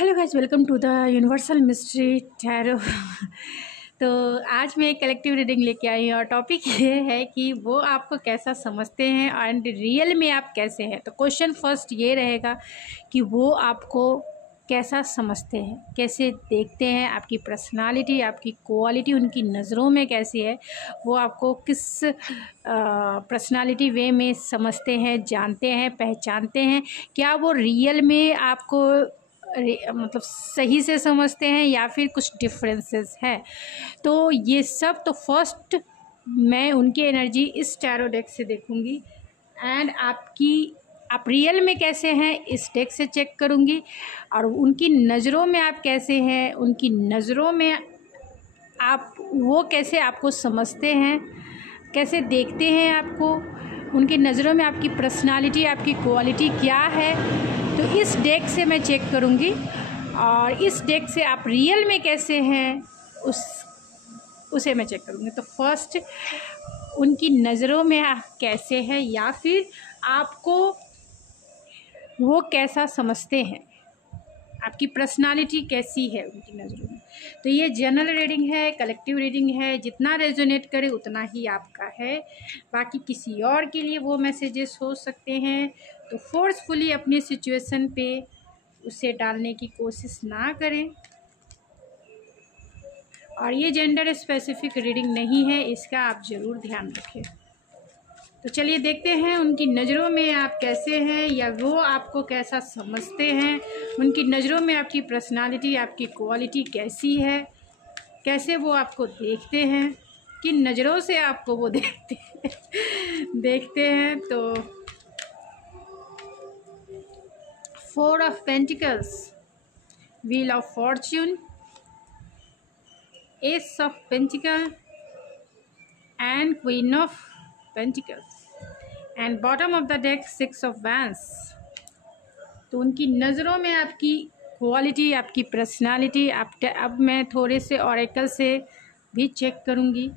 Hello guys, welcome to the universal mystery tarot. तो आज मैं एक कलेक्टिव रीडिंग लेके आई हूँ और टॉपिक ये है कि वो आपको कैसा समझते हैं एंड रियल में आप कैसे हैं। तो क्वेश्चन फर्स्ट ये रहेगा कि वो आपको कैसा समझते हैं, कैसे देखते हैं, आपकी पर्सनालिटी, आपकी क्वालिटी उनकी नज़रों में कैसी है, वो आपको किस पर्सनालिटी वे में समझते हैं, जानते हैं, पहचानते हैं। क्या वो रियल में आपको मतलब सही से समझते हैं या फिर कुछ डिफरेंसेस है। तो ये सब तो फर्स्ट मैं उनकी एनर्जी इस टैरो डेक से देखूंगी एंड आप रियल में कैसे हैं इस डेक से चेक करूंगी और उनकी नज़रों में आप कैसे हैं, उनकी नज़रों में आप वो कैसे आपको समझते हैं, कैसे देखते हैं आपको, उनकी नज़रों में आपकी पर्सनालिटी, आपकी क्वालिटी क्या है। तो इस डेक से मैं चेक करूँगी और इस डेक से आप रियल में कैसे हैं उसे मैं चेक करूँगी। तो फर्स्ट उनकी नज़रों में आप कैसे हैं या फिर आपको वो कैसा समझते हैं, आपकी पर्सनालिटी कैसी है उनकी नज़रों में। तो ये जनरल रीडिंग है, कलेक्टिव रीडिंग है, जितना रेजोनेट करे उतना ही आपका है, बाकी किसी और के लिए वो मैसेजेस हो सकते हैं। तो फोर्सफुली अपनी सिचुएशन पे उसे डालने की कोशिश ना करें। और ये जेंडर स्पेसिफिक रीडिंग नहीं है, इसका आप ज़रूर ध्यान रखें। तो चलिए देखते हैं उनकी नज़रों में आप कैसे हैं या वो आपको कैसा समझते हैं। उनकी नज़रों में आपकी पर्सनालिटी, आपकी क्वालिटी कैसी है, कैसे वो आपको देखते हैं, किन नज़रों से आपको वो देखते हैं। तो 4 of pentacles, wheel of Fortune, S of pentacle and queen of pentacles and bottom of the deck 6 of wands. तो उनकी नज़रों में आपकी क्वालिटी, आपकी पर्सनालिटी अब मैं थोड़े से ऑरेकल से भी चेक करूँगी।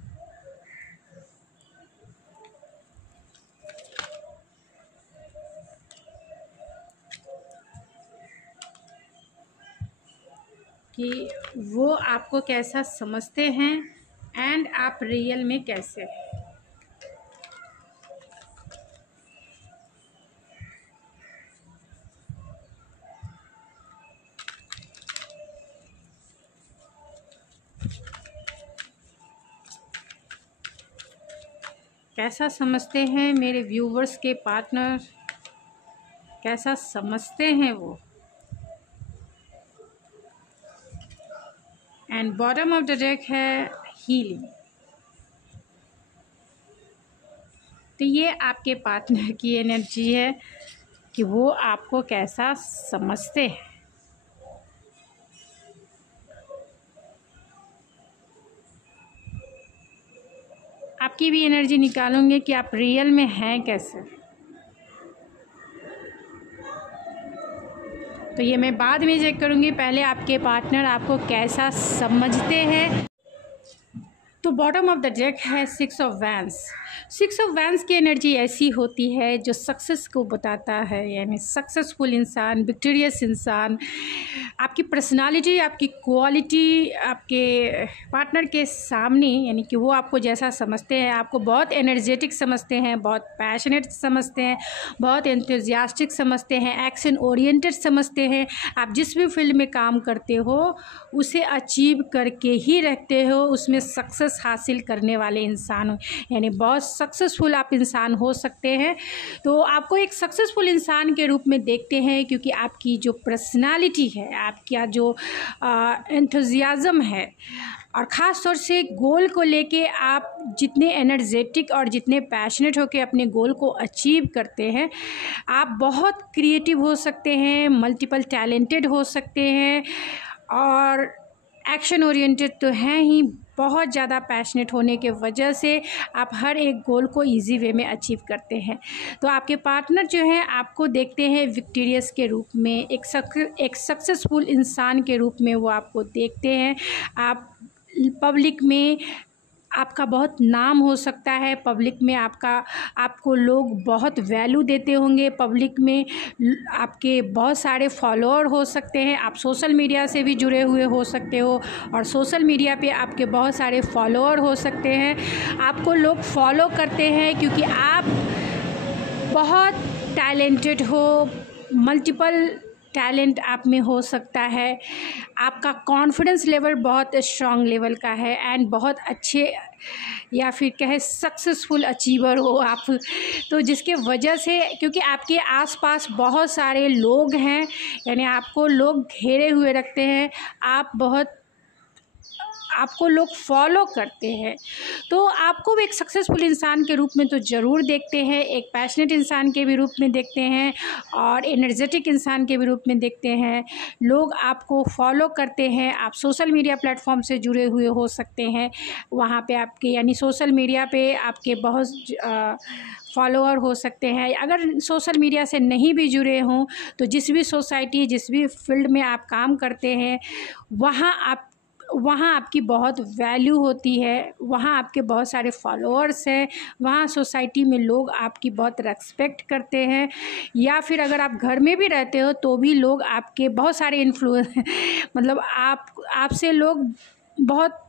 कि वो आपको कैसा समझते हैं एंड आप रियल में कैसे हैं। कैसा समझते हैं मेरे व्यूवर्स के पार्टनर, कैसा समझते हैं वो। And bottom of the deck है हीलिंग। तो ये आपके पार्टनर की एनर्जी है कि वो आपको कैसा समझते हैं। आपकी भी एनर्जी निकालूंगे कि आप रियल में हैं कैसे। तो ये मैं बाद में चेक करूंगी, पहले आपके पार्टनर आपको कैसा समझते हैं। तो बॉटम ऑफ द डेक है 6 ऑफ वैंड्स। 6 ऑफ वैंड्स की एनर्जी ऐसी होती है जो सक्सेस को बताता है, यानी सक्सेसफुल इंसान, विक्टोरियस इंसान। आपकी पर्सनालिटी, आपकी क्वालिटी आपके पार्टनर के सामने, यानी कि वो आपको जैसा समझते हैं, आपको बहुत एनर्जेटिक समझते हैं, बहुत पैशनेट समझते हैं, बहुत एंथुजियास्टिक समझते हैं, एक्शन ओरिएंटेड समझते हैं। आप जिस भी फील्ड में काम करते हो उसे अचीव करके ही रखते हो, उसमें सक्सेस हासिल करने वाले इंसान हो, यानी बहुत सक्सेसफुल आप इंसान हो सकते हैं। तो आपको एक सक्सेसफुल इंसान के रूप में देखते हैं क्योंकि आपकी जो पर्सनालिटी है, आपका जो एंथुजियाज़म है और ख़ास तौर से गोल को लेके आप जितने एनर्जेटिक और जितने पैशनेट होकर अपने गोल को अचीव करते हैं, आप बहुत क्रिएटिव हो सकते हैं, मल्टीपल टैलेंटेड हो सकते हैं और एक्शन ओरिएंटेड तो हैं ही। बहुत ज़्यादा पैशनेट होने के वजह से आप हर एक गोल को इजी वे में अचीव करते हैं। तो आपके पार्टनर जो हैं आपको देखते हैं विक्टोरियस के रूप में, एक सक्सेसफुल इंसान के रूप में वो आपको देखते हैं। आप पब्लिक में आपका बहुत नाम हो सकता है पब्लिक में, आपको लोग बहुत वैल्यू देते होंगे पब्लिक में, आपके बहुत सारे फॉलोअर हो सकते हैं, आप सोशल मीडिया से भी जुड़े हुए हो सकते हो और सोशल मीडिया पे आपके बहुत सारे फॉलोअर हो सकते हैं। आपको लोग फॉलो करते हैं क्योंकि आप बहुत टैलेंटेड हो, मल्टीपल टैलेंट आप में हो सकता है, आपका कॉन्फिडेंस लेवल बहुत स्ट्रॉन्ग लेवल का है एंड बहुत अच्छे या फिर कहे सक्सेसफुल अचीवर हो आप, तो जिसके वजह से क्योंकि आपके आसपास बहुत सारे लोग हैं, यानी आपको लोग घेरे हुए रखते हैं, आपको लोग फॉलो करते हैं, तो आपको भी एक सक्सेसफुल इंसान के रूप में तो ज़रूर देखते हैं, एक पैशनेट इंसान के भी रूप में देखते हैं और एनर्जेटिक इंसान के भी रूप में देखते हैं। लोग आपको फॉलो करते हैं, आप सोशल मीडिया प्लेटफॉर्म से जुड़े हुए हो सकते हैं, वहाँ पे आपके यानी सोशल मीडिया पे आपके बहुत फॉलोअर हो सकते हैं। अगर सोशल मीडिया से नहीं भी जुड़े हों तो जिस भी सोसाइटी, जिस भी फील्ड में आप काम करते हैं, वहाँ आपकी बहुत वैल्यू होती है, वहाँ आपके बहुत सारे फॉलोअर्स हैं, वहाँ सोसाइटी में लोग आपकी बहुत रेस्पेक्ट करते हैं, या फिर अगर आप घर में भी रहते हो तो भी लोग आपके बहुत सारे इन्फ्लुएंस मतलब आपसे लोग बहुत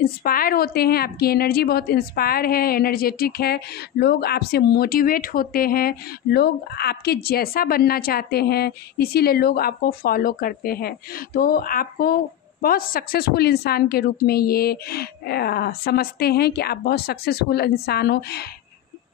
इंस्पायर होते हैं, आपकी एनर्जी बहुत इंस्पायर है, एनर्जेटिक है, लोग आपसे मोटिवेट होते हैं, लोग आपके जैसा बनना चाहते हैं, इसीलिए लोग आपको फॉलो करते हैं। तो आपको बहुत सक्सेसफुल इंसान के रूप में ये समझते हैं कि आप बहुत सक्सेसफुल इंसान हो।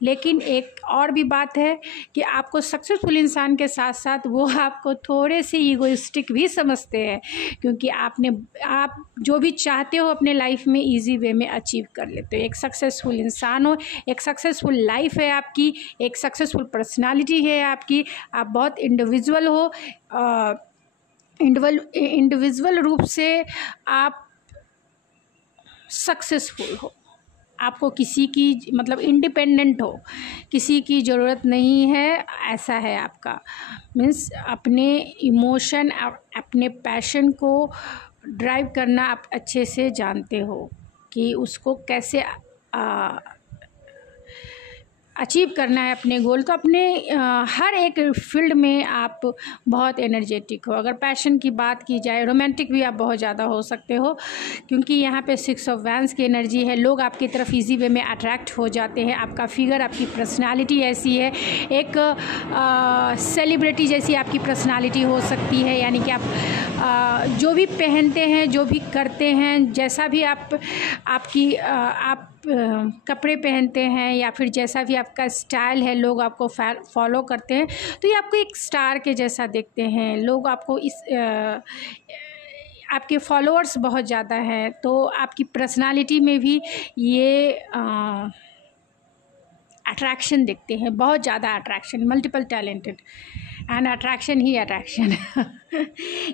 लेकिन एक और भी बात है कि आपको सक्सेसफुल इंसान के साथ साथ वो आपको थोड़े से ईगोइस्टिक भी समझते हैं, क्योंकि आप जो भी चाहते हो अपने लाइफ में इजी वे में अचीव कर लेते हो। एक सक्सेसफुल इंसान हो, एक सक्सेसफुल लाइफ है आपकी, एक सक्सेसफुल पर्सनालिटी है आपकी, आप बहुत इंडिविजुअल हो, इंडिविजुअल रूप से आप सक्सेसफुल हो, आपको किसी की मतलब इंडिपेंडेंट हो, किसी की ज़रूरत नहीं है, ऐसा है आपका। मीन्स अपने इमोशन, अपने पैशन को ड्राइव करना आप अच्छे से जानते हो कि उसको कैसे अचीव करना है अपने गोल। तो अपने हर एक फील्ड में आप बहुत एनर्जेटिक हो। अगर पैशन की बात की जाए, रोमांटिक भी आप बहुत ज़्यादा हो सकते हो, क्योंकि यहाँ पे 6 ऑफ वैंड्स की एनर्जी है, लोग आपकी तरफ इजी वे में अट्रैक्ट हो जाते हैं, आपका फिगर, आपकी पर्सनालिटी ऐसी है, एक सेलिब्रिटी जैसी आपकी पर्सनालिटी हो सकती है, यानी कि आप जो भी पहनते हैं, जो भी करते हैं, जैसा भी आप कपड़े पहनते हैं या फिर जैसा भी आपका स्टाइल है, लोग आपको फॉलो करते हैं, तो ये आपको एक स्टार के जैसा देखते हैं लोग। आपको आपके फॉलोअर्स बहुत ज़्यादा हैं, तो आपकी पर्सनालिटी में भी ये अट्रैक्शन देखते हैं, बहुत ज़्यादा attraction, multiple talented and attraction he attraction.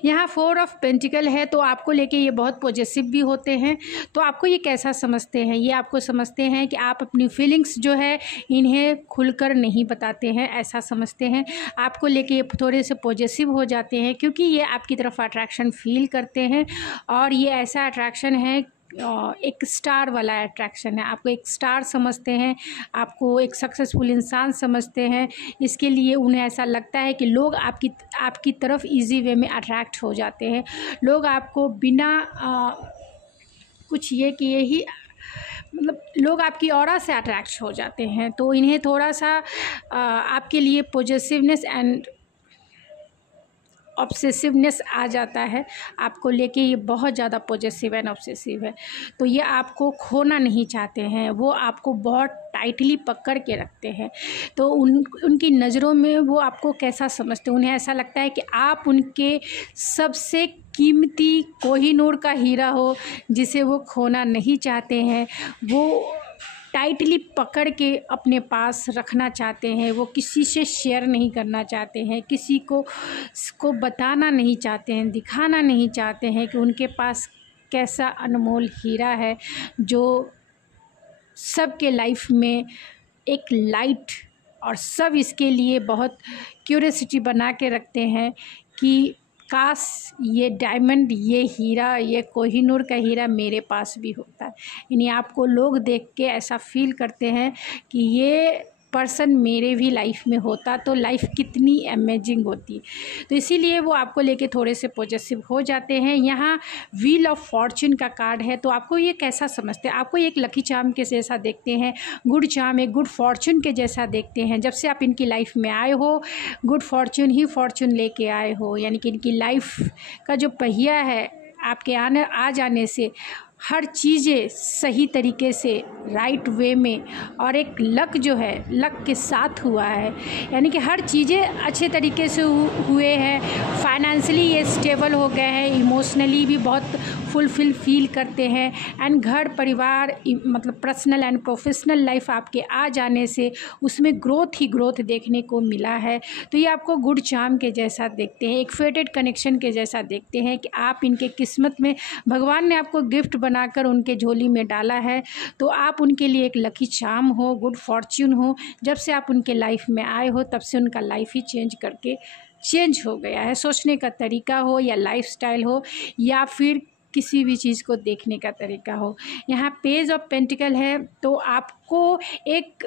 यहाँ 4 ऑफ पेंटिकल है, तो आपको लेके ये बहुत पॉजिटिव भी होते हैं। तो आपको ये कैसा समझते हैं, ये आपको समझते हैं कि आप अपनी फीलिंग्स जो है इन्हें खुलकर नहीं बताते हैं, ऐसा समझते हैं। आपको लेके ये थोड़े से पॉजिटिव हो जाते हैं, क्योंकि ये आपकी तरफ अट्रैक्शन फील करते हैं, और ये ऐसा अट्रैक्शन है, एक स्टार वाला अट्रैक्शन है, आपको एक स्टार समझते हैं, आपको एक सक्सेसफुल इंसान समझते हैं। इसके लिए उन्हें ऐसा लगता है कि लोग आपकी तरफ इजी वे में अट्रैक्ट हो जाते हैं, लोग आपको बिना कुछ ये किए ही मतलब लोग आपकी ऑरा से अट्रैक्ट हो जाते हैं। तो इन्हें थोड़ा सा आपके लिए पॉजिटिवनेस एंड ऑब्सेसिवनेस आ जाता है, आपको लेके ये बहुत ज़्यादा पॉजिटिव एंड ऑब्सेसिव है। तो ये आपको खोना नहीं चाहते हैं, वो आपको बहुत टाइटली पकड़ के रखते हैं। तो उनकी नज़रों में वो आपको कैसा समझते हैं, उन्हें ऐसा लगता है कि आप उनके सबसे कीमती कोहिनूर का हीरा हो, जिसे वो खोना नहीं चाहते हैं, वो टाइटली पकड़ के अपने पास रखना चाहते हैं, वो किसी से शेयर नहीं करना चाहते हैं, किसी को बताना नहीं चाहते हैं, दिखाना नहीं चाहते हैं कि उनके पास कैसा अनमोल हीरा है, जो सबके लाइफ में एक लाइट, और सब इसके लिए बहुत क्यूरियोसिटी बना के रखते हैं कि काश ये डायमंड, ये हीरा, ये कोहिनूर का हीरा मेरे पास भी होता है। यानी आपको लोग देख के ऐसा फील करते हैं कि ये पर्सन मेरे भी लाइफ में होता तो लाइफ कितनी अमेजिंग होती। तो इसीलिए वो आपको लेके थोड़े से पॉजिटिव हो जाते हैं। यहाँ व्हील ऑफ फॉर्च्यून का कार्ड है, तो आपको ये कैसा समझते हैं? आपको एक लकी चार्म के जैसा देखते हैं, गुड चार्म, एक गुड फॉर्च्यून के जैसा देखते हैं। जब से आप इनकी लाइफ में आए हो, गुड फॉर्च्यून ही फॉर्च्यून लेके आए हो। यानी कि इनकी लाइफ का जो पहिया है, आपके आ जाने से हर चीज़ें सही तरीके से राइट वे में, और एक लक जो है लक के साथ हुआ है। यानी कि हर चीज़ें अच्छे तरीके से हुए हैं। फाइनेंशियली ये स्टेबल हो गए हैं, इमोशनली भी बहुत फुलफिल फील करते हैं। एंड घर परिवार मतलब पर्सनल एंड प्रोफेशनल लाइफ आपके आ जाने से उसमें ग्रोथ ही ग्रोथ देखने को मिला है। तो ये आपको गुड चार्म के जैसा देखते हैं, एक फेटेड कनेक्शन के जैसा देखते हैं कि आप इनके किस्मत में, भगवान ने आपको गिफ्ट बनाकर उनके झोली में डाला है, तो आप उनके लिए एक लकी चार्म हो, गुड फॉर्च्यून हो। जब से आप उनके लाइफ में आए हो तब से उनका लाइफ ही चेंज हो गया है। सोचने का तरीका हो या लाइफस्टाइल हो या फिर किसी भी चीज़ को देखने का तरीका हो। यहाँ पेज ऑफ पेंटिकल है, तो आपको एक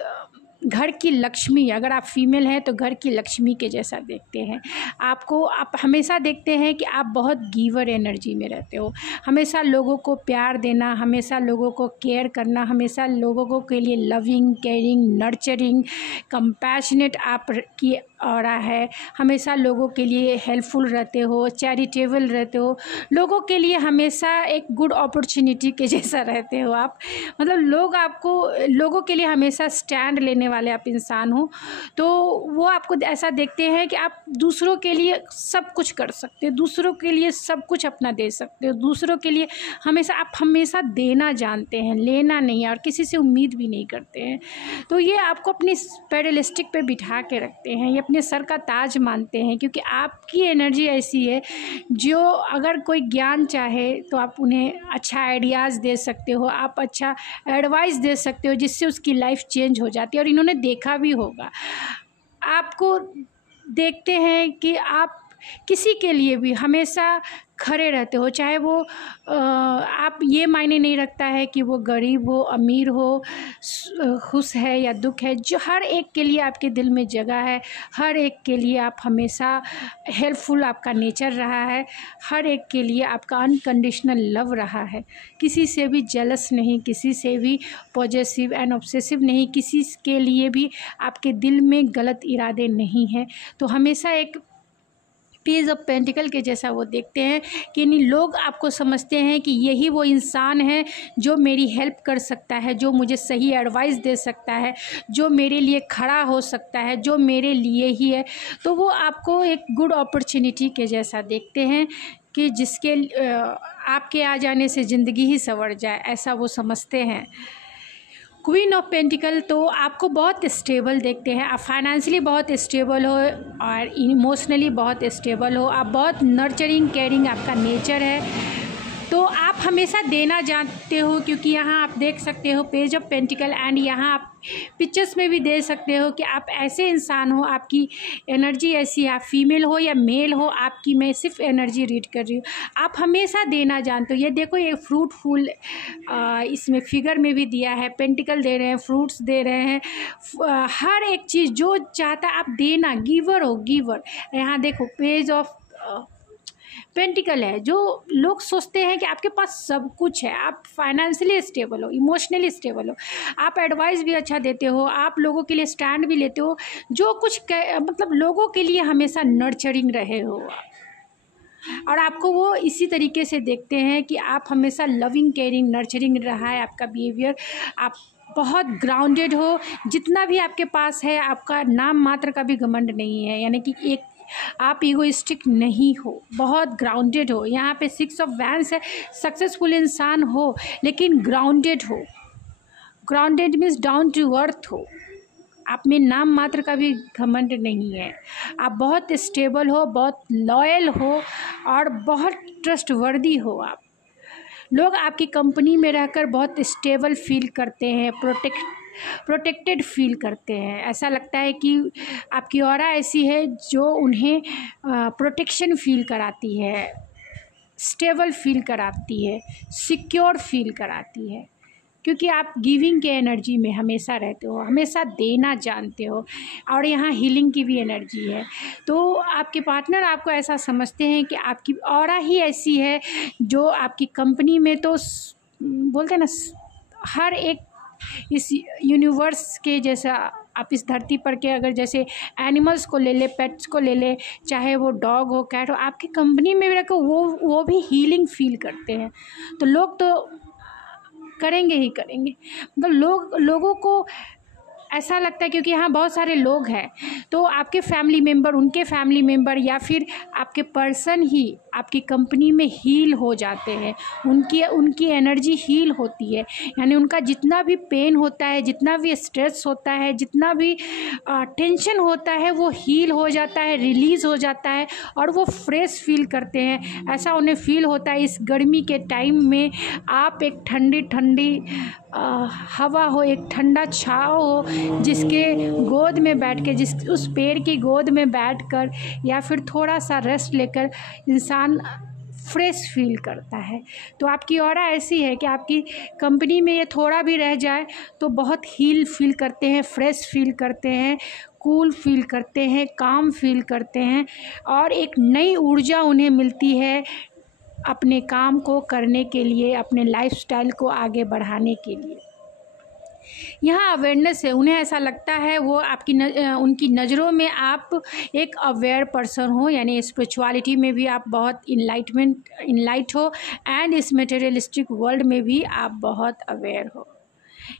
घर की लक्ष्मी, अगर आप फीमेल हैं तो घर की लक्ष्मी के जैसा देखते हैं आपको। आप हमेशा देखते हैं कि आप बहुत गिवर एनर्जी में रहते हो, हमेशा लोगों को प्यार देना, हमेशा लोगों को केयर करना, हमेशा लोगों को के लिए लविंग, केयरिंग, नर्चरिंग, कंपैशनेट आपकी ऑरा है। हमेशा लोगों के लिए हेल्पफुल रहते हो, चैरिटेबल रहते हो, लोगों के लिए हमेशा एक गुड अपॉर्चुनिटी के जैसा रहते हो आप। मतलब लोगों के लिए हमेशा स्टैंड लेने वाले आप इंसान हो। तो वो आपको ऐसा देखते हैं कि आप दूसरों के लिए सब कुछ कर सकते हो, दूसरों के लिए सब कुछ अपना दे सकते हो, दूसरों के लिए आप हमेशा देना जानते हैं, लेना नहीं है, और किसी से उम्मीद भी नहीं करते हैं। तो ये आपको अपनी पेडलिस्टिक पे बिठा के रखते हैं, ये अपने सर का ताज मानते हैं, क्योंकि आपकी एनर्जी ऐसी है जो अगर कोई ज्ञान चाहे तो आप उन्हें अच्छा आइडियाज़ दे सकते हो, आप अच्छा एडवाइस दे सकते हो, जिससे उसकी लाइफ चेंज हो जाती है। और इन्होंने देखा भी होगा, आपको देखते हैं कि आप किसी के लिए भी हमेशा खड़े रहते हो, चाहे वो आप ये मायने नहीं रखता है कि वो गरीब हो, अमीर हो, खुश है या दुख है, जो हर एक के लिए आपके दिल में जगह है, हर एक के लिए आप हमेशा हेल्पफुल आपका नेचर रहा है, हर एक के लिए आपका अनकंडीशनल लव रहा है। किसी से भी जेलस नहीं, किसी से भी पॉजेसिव एंड ऑब्सेसिव नहीं, किसी के लिए भी आपके दिल में गलत इरादे नहीं हैं। तो हमेशा एक पेज ऑफ पेंटिकल के जैसा वो देखते हैं कि नहीं, लोग आपको समझते हैं कि यही वो इंसान है जो मेरी हेल्प कर सकता है, जो मुझे सही एडवाइस दे सकता है, जो मेरे लिए खड़ा हो सकता है, जो मेरे लिए ही है। तो वो आपको एक गुड अपॉर्चुनिटी के जैसा देखते हैं कि जिसके आपके आ जाने से ज़िंदगी ही संवर जाए, ऐसा वो समझते हैं। क्वीन ऑफ पेंटिकल, तो आपको बहुत स्टेबल देखते हैं, आप फाइनेंशियली बहुत स्टेबल हो और इमोशनली बहुत स्टेबल हो, आप बहुत नर्चरिंग केयरिंग आपका नेचर है। तो आप हमेशा देना जानते हो, क्योंकि यहाँ आप देख सकते हो पेज ऑफ पेंटिकल, एंड यहाँ आप पिक्चर्स में भी दे सकते हो कि आप ऐसे इंसान हो, आपकी एनर्जी ऐसी है, आप फीमेल हो या मेल हो, आपकी मैं सिर्फ एनर्जी रीड कर रही हूँ, आप हमेशा देना जानते हो। ये देखो, ये फ्रूटफुल इसमें फिगर में भी दिया है, पेंटिकल दे रहे हैं, फ्रूट्स दे रहे हैं, हर एक चीज़ जो चाहता है आप देना, गिवर हो, गिवर। यहाँ देखो पेज ऑफ पेंटिकल है, जो लोग सोचते हैं कि आपके पास सब कुछ है, आप फाइनेंशियली स्टेबल हो, इमोशनली स्टेबल हो, आप एडवाइस भी अच्छा देते हो, आप लोगों के लिए स्टैंड भी लेते हो, जो कुछ मतलब लोगों के लिए हमेशा नर्चरिंग रहे हो, और आपको वो इसी तरीके से देखते हैं कि आप हमेशा लविंग, केयरिंग, नर्चरिंग रहा है आपका बिहेवियर। आप बहुत ग्राउंडेड हो, जितना भी आपके पास है आपका नाम मात्र का भी घमंड नहीं है, यानी कि एक आप ईगोइस्टिक नहीं हो, बहुत ग्राउंडेड हो। यहाँ पे 6 ऑफ वैंड्स है, सक्सेसफुल इंसान हो लेकिन ग्राउंडेड हो। Grounded means down to earth हो, आप में नाम मात्र का भी घमंड नहीं है, आप बहुत स्टेबल हो, बहुत लॉयल हो और बहुत ट्रस्टवर्दी हो। आप लोग आपकी कंपनी में रहकर बहुत स्टेबल फील करते हैं, प्रोटेक्टेड फील करते हैं। ऐसा लगता है कि आपकी ऑरा ऐसी है जो उन्हें प्रोटेक्शन फील कराती है, स्टेबल फील कराती है, सिक्योर फील कराती है, क्योंकि आप गिविंग के एनर्जी में हमेशा रहते हो, हमेशा देना जानते हो, और यहाँ हीलिंग की भी एनर्जी है। तो आपके पार्टनर आपको ऐसा समझते हैं कि आपकी ऑरा ही ऐसी है जो आपकी कंपनी में, तो बोलते हैं ना, हर एक इस यूनिवर्स के जैसा, आप इस धरती पर के अगर जैसे एनिमल्स को ले ले, पेट्स को ले ले, चाहे वो डॉग हो, कैट हो, आपकी कंपनी में भी रखो, वो भी हीलिंग फील करते हैं। तो लोग तो करेंगे ही करेंगे, मतलब लोगों को ऐसा लगता है, क्योंकि यहाँ बहुत सारे लोग हैं, तो आपके फैमिली मेम्बर, उनके फैमिली मेम्बर, या फिर आपके पर्सन ही आपकी कंपनी में हील हो जाते हैं। उनकी एनर्जी हील होती है, यानी उनका जितना भी पेन होता है, जितना भी स्ट्रेस होता है, जितना भी टेंशन होता है, वो हील हो जाता है, रिलीज़ हो जाता है, और वो फ्रेश फील करते हैं। ऐसा उन्हें फील होता है इस गर्मी के टाइम में आप एक ठंडी ठंडी हवा हो, एक ठंडा छाँव हो, जिसके गोद में बैठ के, उस पेड़ की गोद में बैठकर, या फिर थोड़ा सा रेस्ट लेकर इंसान फ्रेश फील करता है। तो आपकी ऑरा ऐसी है कि आपकी कंपनी में ये थोड़ा भी रह जाए तो बहुत हील फील करते हैं, फ्रेश फील करते हैं, कूल फील करते हैं, काम फील करते हैं, और एक नई ऊर्जा उन्हें मिलती है अपने काम को करने के लिए, अपने लाइफस्टाइल को आगे बढ़ाने के लिए। यहाँ अवेयरनेस है, उन्हें ऐसा लगता है, वो आपकी उनकी नज़रों में आप एक अवेयर पर्सन हो, यानी स्पिरिचुअलिटी में भी आप बहुत इनलाइट हो, एंड इस मटेरियलिस्टिक वर्ल्ड में भी आप बहुत अवेयर हो।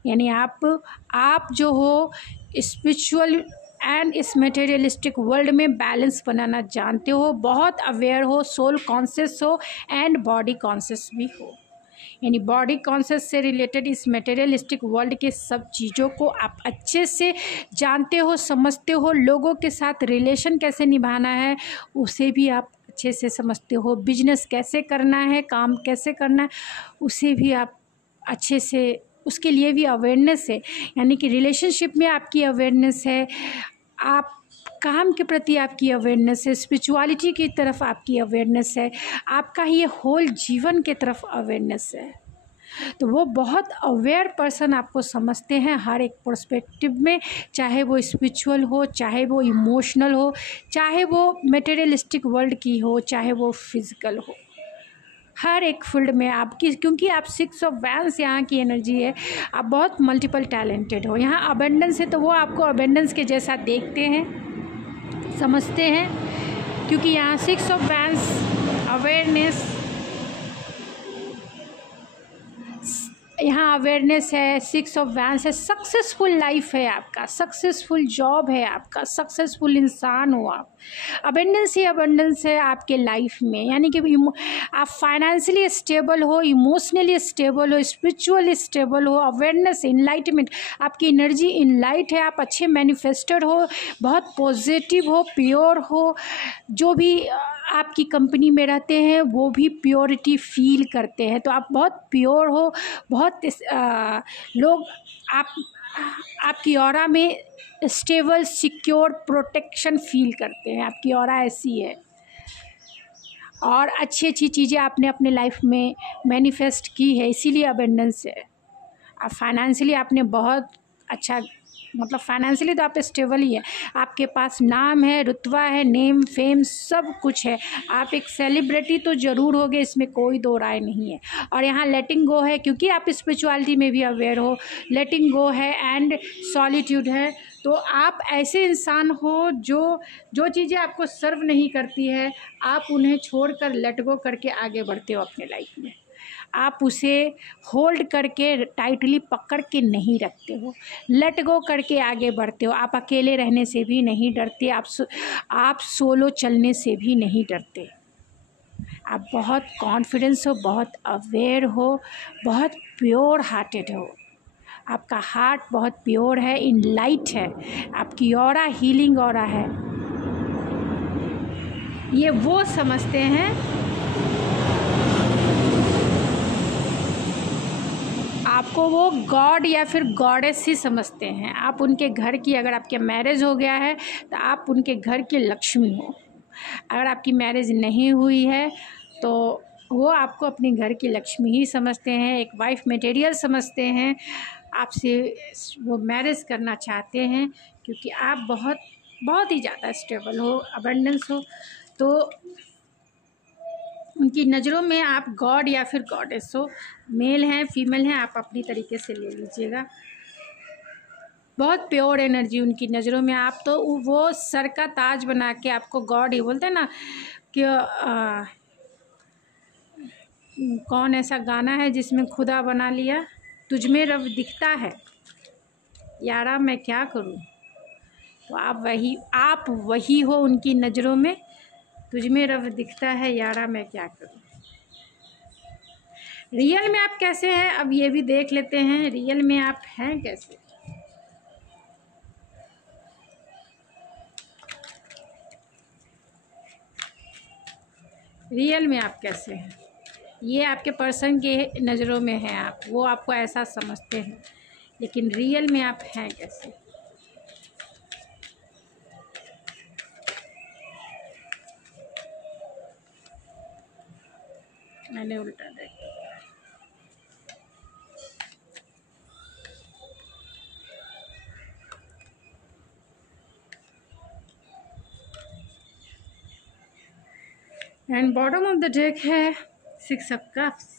यानी आप जो हो स्पिरिचुअल एंड इस मटेरियलिस्टिक वर्ल्ड में बैलेंस बनाना जानते हो, बहुत अवेयर हो, सोल कॉन्शियस हो, एंड बॉडी कॉन्शियस भी हो। यानी बॉडी कॉन्शियस से रिलेटेड इस मटेरियलिस्टिक वर्ल्ड के सब चीज़ों को आप अच्छे से जानते हो, समझते हो। लोगों के साथ रिलेशन कैसे निभाना है उसे भी आप अच्छे से समझते हो, बिजनेस कैसे करना है, काम कैसे करना है उसे भी आप अच्छे से, उसके लिए भी अवेयरनेस है। यानी कि रिलेशनशिप में आपकी अवेयरनेस है, आप काम के प्रति आपकी अवेयरनेस है, स्पिरिचुअलिटी की तरफ आपकी अवेयरनेस है, आपका ये होल जीवन के तरफ अवेयरनेस है। तो वो बहुत अवेयर पर्सन आपको समझते हैं हर एक पर्सपेक्टिव में, चाहे वो स्पिरिचुअल हो, चाहे वो इमोशनल हो, चाहे वो मटेरियलिस्टिक वर्ल्ड की हो, चाहे वो फिज़िकल हो, हर एक फील्ड में आपकी, क्योंकि आप 6 ऑफ वैंस यहाँ की एनर्जी है, आप बहुत मल्टीपल टैलेंटेड हो। यहाँ अबेंडेंस है तो वो आपको अबेंडेंस के जैसा देखते हैं, समझते हैं, क्योंकि यहाँ 6 ऑफ वैंस अवेयरनेस, यहाँ अवेयरनेस है, 6 ऑफ वैंस है, सक्सेसफुल लाइफ है आपका, सक्सेसफुल जॉब है आपका, सक्सेसफुल इंसान हो आप, अबेंडेंस ही अबेंडेंस है आपके लाइफ में। यानी कि आप फाइनेंशियली स्टेबल हो, इमोशनली स्टेबल हो, स्पिरिचुअली स्टेबल हो, अवेयरनेस, इनलाइटमेंट, आपकी एनर्जी इनलाइट है, आप अच्छे मैनिफेस्टर हो, बहुत पॉजिटिव हो, प्योर हो, जो भी आपकी कंपनी में रहते हैं वो भी प्योरिटी फील करते हैं। तो आप बहुत प्योर हो, बहुत लोग आपकी ऑरा में स्टेबल, सिक्योर, प्रोटेक्शन फील करते हैं। आपकी ऑरा ऐसी है, और अच्छी अच्छी चीज़ें आपने अपने लाइफ में मैनिफेस्ट की है, इसीलिए अबेंडेंस है। आप फाइनेंशियली आपने बहुत अच्छा, मतलब फाइनेंशियली तो आप स्टेबल ही है, आपके पास नाम है, रुतबा है, नेम, फेम, सब कुछ है, आप एक सेलिब्रिटी तो ज़रूर होगे, इसमें कोई दो राय नहीं है। और यहाँ लेटिंग गो है, क्योंकि आप स्पिरिचुअलिटी में भी अवेयर हो, लेटिंग गो है, एंड सॉलिट्यूड है। तो आप ऐसे इंसान हो जो चीज़ें आपको सर्व नहीं करती है, आप उन्हें छोड़कर लेट गो करके आगे बढ़ते हो अपने लाइफ में। आप उसे होल्ड करके टाइटली पकड़ के नहीं रखते हो, लेट गो करके आगे बढ़ते हो। आप अकेले रहने से भी नहीं डरते, आप सोलो चलने से भी नहीं डरते। आप बहुत कॉन्फिडेंस हो, बहुत अवेयर हो, बहुत प्योर हार्टेड हो, आपका हार्ट बहुत प्योर है, इनलाइट है, आपकी ऑरा हीलिंग ऑरा है। ये वो समझते हैं आपको वो गॉड या फिर गॉडेस ही समझते हैं। आप उनके घर की, अगर आपके मैरिज हो गया है तो आप उनके घर की लक्ष्मी हो। अगर आपकी मैरिज नहीं हुई है तो वो आपको अपने घर की लक्ष्मी ही समझते हैं, एक वाइफ मटेरियल समझते हैं। आपसे वो मैरिज करना चाहते हैं क्योंकि आप बहुत ही ज़्यादा स्टेबल हो, अबंडेंस हो। तो उनकी नज़रों में आप गॉड या फिर गॉडेस हो। मेल हैं, फीमेल हैं, आप अपनी तरीके से ले लीजिएगा। बहुत प्योर एनर्जी उनकी नज़रों में। आप तो वो सर का ताज बना के आपको गॉड ही बोलते हैं ना कि कौन ऐसा गाना है जिसमें खुदा बना लिया, तुझ में रब दिखता है यारा मैं क्या करूं। तो आप वही हो उनकी नज़रों में, तुझ में रब दिखता है यारा मैं क्या करूं। रियल में आप कैसे हैं अब ये भी देख लेते हैं। रियल में आप हैं कैसे? रियल में आप कैसे हैं ये आपके पर्सन के नज़रों में है। आप वो आपको ऐसा समझते हैं, लेकिन रियल में आप हैं कैसे? मैंने उल्टा देखा। And bottom of the deck है 6 ऑफ कप्स।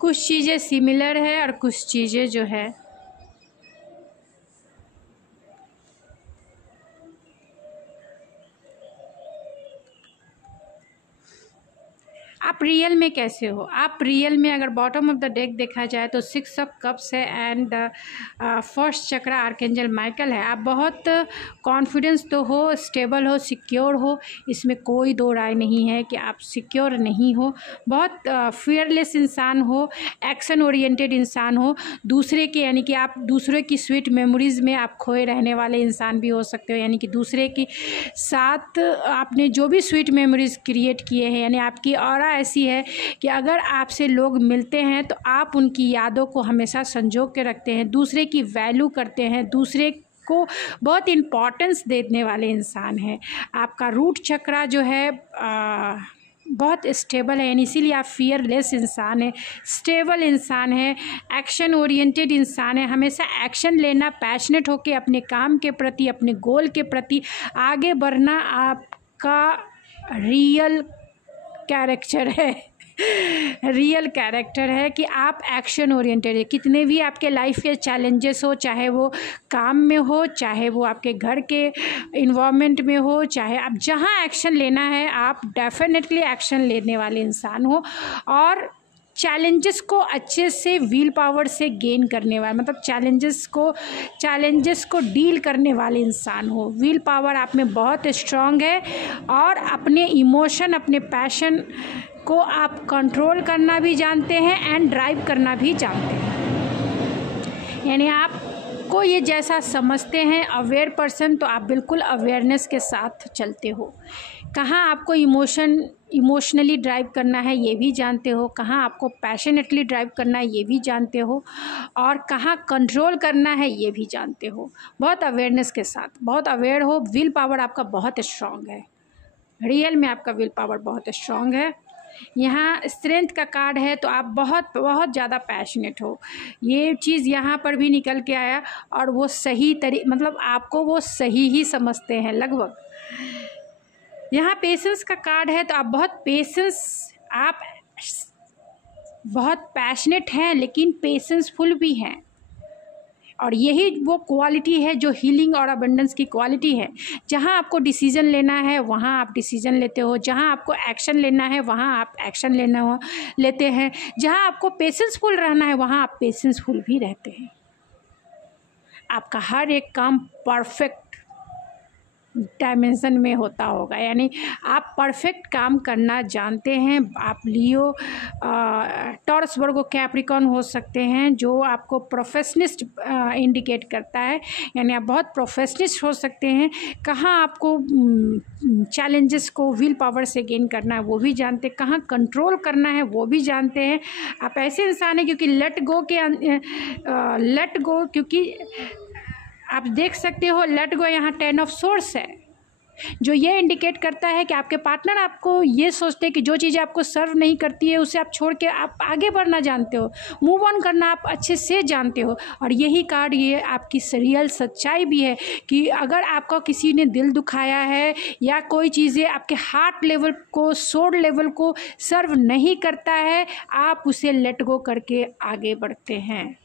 कुछ चीज़ें सिमिलर है और कुछ चीज़ें जो है आप रियल में कैसे हो। आप रियल में अगर बॉटम ऑफ द डेक देखा जाए तो 6 ऑफ कप्स है एंड फर्स्ट चक्र आर्कएंजल माइकल है। आप बहुत कॉन्फिडेंस तो हो, स्टेबल हो, सिक्योर हो, इसमें कोई दो राय नहीं है कि आप सिक्योर नहीं हो। बहुत फियरलेस इंसान हो, एक्शन ओरिएंटेड इंसान हो, दूसरे के यानी कि आप दूसरे की स्वीट मेमोरीज़ में आप खोए रहने वाले इंसान भी हो सकते हो। यानी कि दूसरे के साथ आपने जो भी स्वीट मेमोरीज़ क्रिएट किए हैं, यानी आपकी ऑरा ऐसी है कि अगर आपसे लोग मिलते हैं तो आप उनकी यादों को हमेशा संजो के रखते हैं, दूसरे की वैल्यू करते हैं, दूसरे को बहुत इम्पोर्टेंस देने वाले इंसान हैं। आपका रूट चक्रा जो है बहुत स्टेबल है, यानी इसीलिए आप फियरलेस इंसान है, स्टेबल इंसान है, एक्शन ओरिएंटेड इंसान है। हमेशा एक्शन लेना, पैशनेट होकर अपने काम के प्रति, अपने गोल के प्रति आगे बढ़ना आपका रियल कैरेक्टर है। रियल कैरेक्टर है कि आप एक्शन ओरिएंटेड है। कितने भी आपके लाइफ के चैलेंजेस हो, चाहे वो काम में हो, चाहे वो आपके घर के इन्वायरमेंट में हो, चाहे आप जहाँ एक्शन लेना है आप डेफिनेटली एक्शन लेने वाले इंसान हो और चैलेंजेस को अच्छे से व्हील पावर से गेन करने वाले, मतलब चैलेंजेस को डील करने वाले इंसान हो। व्हील पावर आप में बहुत स्ट्रांग है और अपने इमोशन, अपने पैशन को आप कंट्रोल करना भी जानते हैं एंड ड्राइव करना भी जानते हैं। यानी आपको ये जैसा समझते हैं अवेयर पर्सन, तो आप बिल्कुल अवेयरनेस के साथ चलते हो। कहाँ आपको इमोशनली ड्राइव करना है ये भी जानते हो, कहाँ आपको पैशनेटली ड्राइव करना है ये भी जानते हो, और कहाँ कंट्रोल करना है ये भी जानते हो। बहुत अवेयरनेस के साथ, बहुत अवेयर हो। विल पावर आपका बहुत स्ट्रांग है, रियल में आपका विल पावर बहुत स्ट्रांग है। यहाँ स्ट्रेंथ का कार्ड है, तो आप बहुत बहुत ज़्यादा पैशनेट हो। ये चीज़ यहाँ पर भी निकल के आया और वो सही मतलब आपको वो सही ही समझते हैं लगभग। यहाँ पेशेंस का कार्ड है, तो आप बहुत पैशनेट हैं लेकिन पेशेंसफुल भी हैं। और यही वो क्वालिटी है जो हीलिंग और अबंडेंस की क्वालिटी है। जहाँ आपको डिसीजन लेना है वहाँ आप डिसीजन लेते हो, जहाँ आपको एक्शन लेना है वहाँ आप एक्शन लेते हैं, जहाँ आपको पेशेंसफुल रहना है वहाँ आप पेशेंसफुल भी रहते हैं। आपका हर एक काम परफेक्ट डायमेंशन में होता होगा, यानी आप परफेक्ट काम करना जानते हैं। आप लियो, टॉरस, वर्गो, कैप्रिकॉर्न हो सकते हैं, जो आपको प्रोफेशनिस्ट इंडिकेट करता है, यानी आप बहुत प्रोफेशनिस्ट हो सकते हैं। कहाँ आपको चैलेंजेस को विल पावर से गेन करना है वो भी जानते हैं, कहाँ कंट्रोल करना है वो भी जानते हैं। आप ऐसे इंसान हैं क्योंकि लेट गो, क्योंकि आप देख सकते हो लेट गो यहाँ 10 ऑफ सोर्स है, जो ये इंडिकेट करता है कि आपके पार्टनर आपको ये सोचते हैं कि जो चीज़ें आपको सर्व नहीं करती है उसे आप छोड़ के आप आगे बढ़ना जानते हो, मूव ऑन करना आप अच्छे से जानते हो। और यही कार्ड ये आपकी रियल सच्चाई भी है कि अगर आपका किसी ने दिल दुखाया है या कोई चीज़ें आपके हार्ट लेवल को, सोल लेवल को सर्व नहीं करता है, आप उसे लेट गो करके आगे बढ़ते हैं।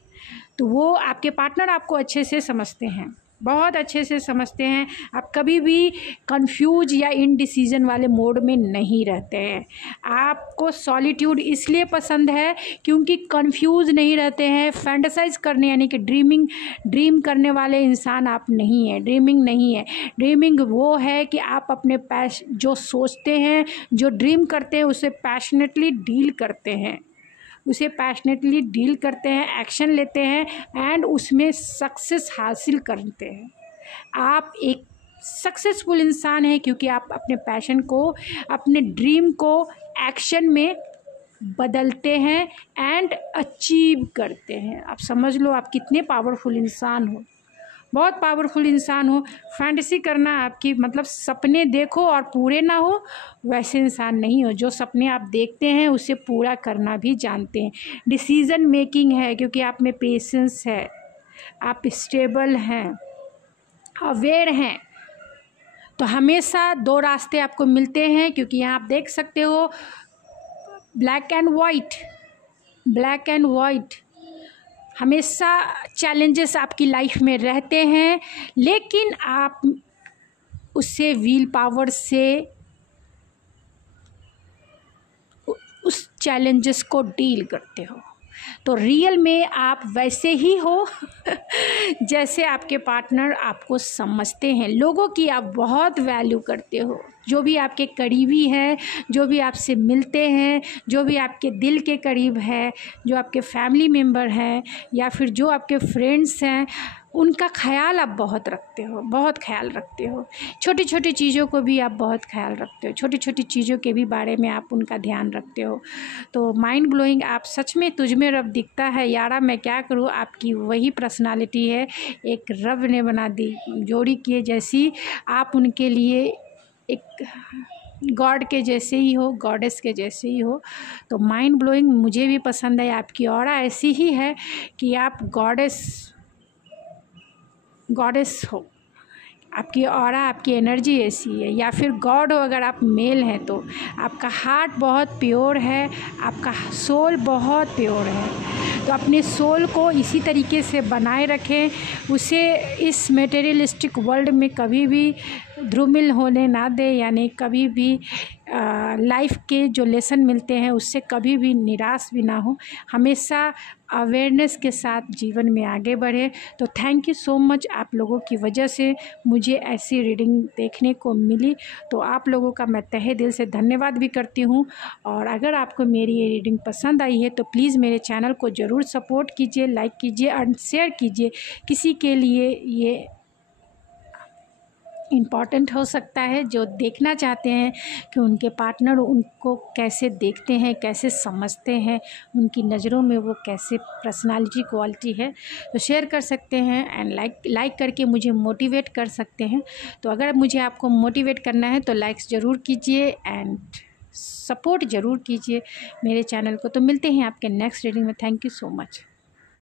तो वो आपके पार्टनर आपको अच्छे से समझते हैं, बहुत अच्छे से समझते हैं। आप कभी भी कंफ्यूज या इनडिसीजन वाले मोड में नहीं रहते हैं। आपको सॉलिट्यूड इसलिए पसंद है क्योंकि कंफ्यूज नहीं रहते हैं, फैंटेसाइज करने यानी कि ड्रीम करने वाले इंसान आप नहीं हैं। ड्रीमिंग नहीं है, ड्रीमिंग वो है कि आप अपने जो सोचते हैं, जो ड्रीम करते हैं उसे पैशनेटली डील करते हैं, एक्शन लेते हैं एंड उसमें सक्सेस हासिल करते हैं। आप एक सक्सेसफुल इंसान हैं क्योंकि आप अपने पैशन को, अपने ड्रीम को एक्शन में बदलते हैं एंड अचीव करते हैं। आप समझ लो आप कितने पावरफुल इंसान हो, बहुत पावरफुल इंसान हो। फैंटेसी करना आपकी मतलब सपने देखो और पूरे ना हो, वैसे इंसान नहीं हो। जो सपने आप देखते हैं उसे पूरा करना भी जानते हैं। डिसीज़न मेकिंग है क्योंकि आप में पेशेंस है, आप स्टेबल हैं, अवेयर हैं। तो हमेशा दो रास्ते आपको मिलते हैं क्योंकि यहाँ आप देख सकते हो ब्लैक एंड वाइट। हमेशा चैलेंजेस आपकी लाइफ में रहते हैं, लेकिन आप उससे व्हील पावर से उस चैलेंजेस को डील करते हो। तो रियल में आप वैसे ही हो जैसे आपके पार्टनर आपको समझते हैं। लोगों की आप बहुत वैल्यू करते हो, जो भी आपके करीबी हैं, जो भी आपसे मिलते हैं, जो भी आपके दिल के करीब है, जो आपके फैमिली मेम्बर हैं या फिर जो आपके फ्रेंड्स हैं, उनका ख्याल आप बहुत रखते हो, बहुत ख्याल रखते हो। छोटी छोटी चीज़ों को भी आप बहुत ख्याल रखते हो, छोटी छोटी चीज़ों के भी बारे में आप उनका ध्यान रखते हो। तो माइंड ब्लोइंग, आप सच में तुझ में रब दिखता है यारा, मैं क्या करूँ। आपकी वही पर्सनालिटी है, एक रब ने बना दी जोड़ी के जैसी। आप उनके लिए एक गॉड के जैसे ही हो, गॉडेस के जैसे ही हो। तो माइंड ब्लोइंग मुझे भी पसंद है। आपकी ऑरा ऐसी ही है कि आप गॉडेस हो, आपकी ऑरा, आपकी एनर्जी ऐसी है। या फिर गॉड हो अगर आप मेल हैं तो आपका हार्ट बहुत प्योर है, आपका सोल बहुत प्योर है। तो अपने सोल को इसी तरीके से बनाए रखें, उसे इस मटेरियलिस्टिक वर्ल्ड में कभी भी धूमिल होने ना दें, यानी कभी भी लाइफ के जो लेसन मिलते हैं उससे कभी भी निराश भी ना हो। हमेशा अवेयरनेस के साथ जीवन में आगे बढ़े। तो थैंक यू सो मच, आप लोगों की वजह से मुझे ऐसी रीडिंग देखने को मिली। तो आप लोगों का मैं तहे दिल से धन्यवाद भी करती हूँ। और अगर आपको मेरी ये रीडिंग पसंद आई है तो प्लीज़ मेरे चैनल को ज़रूर सपोर्ट कीजिए, लाइक कीजिए और शेयर कीजिए। किसी के लिए ये इम्पॉर्टेंट हो सकता है जो देखना चाहते हैं कि उनके पार्टनर उनको कैसे देखते हैं, कैसे समझते हैं, उनकी नज़रों में वो कैसे पर्सनालिटी क्वालिटी है। तो शेयर कर सकते हैं एंड लाइक करके मुझे मोटिवेट कर सकते हैं। तो अगर मुझे आपको मोटिवेट करना है तो लाइक्स ज़रूर कीजिए एंड सपोर्ट ज़रूर कीजिए मेरे चैनल को। तो मिलते हैं आपके नेक्स्ट रीडिंग में। Thank you so much.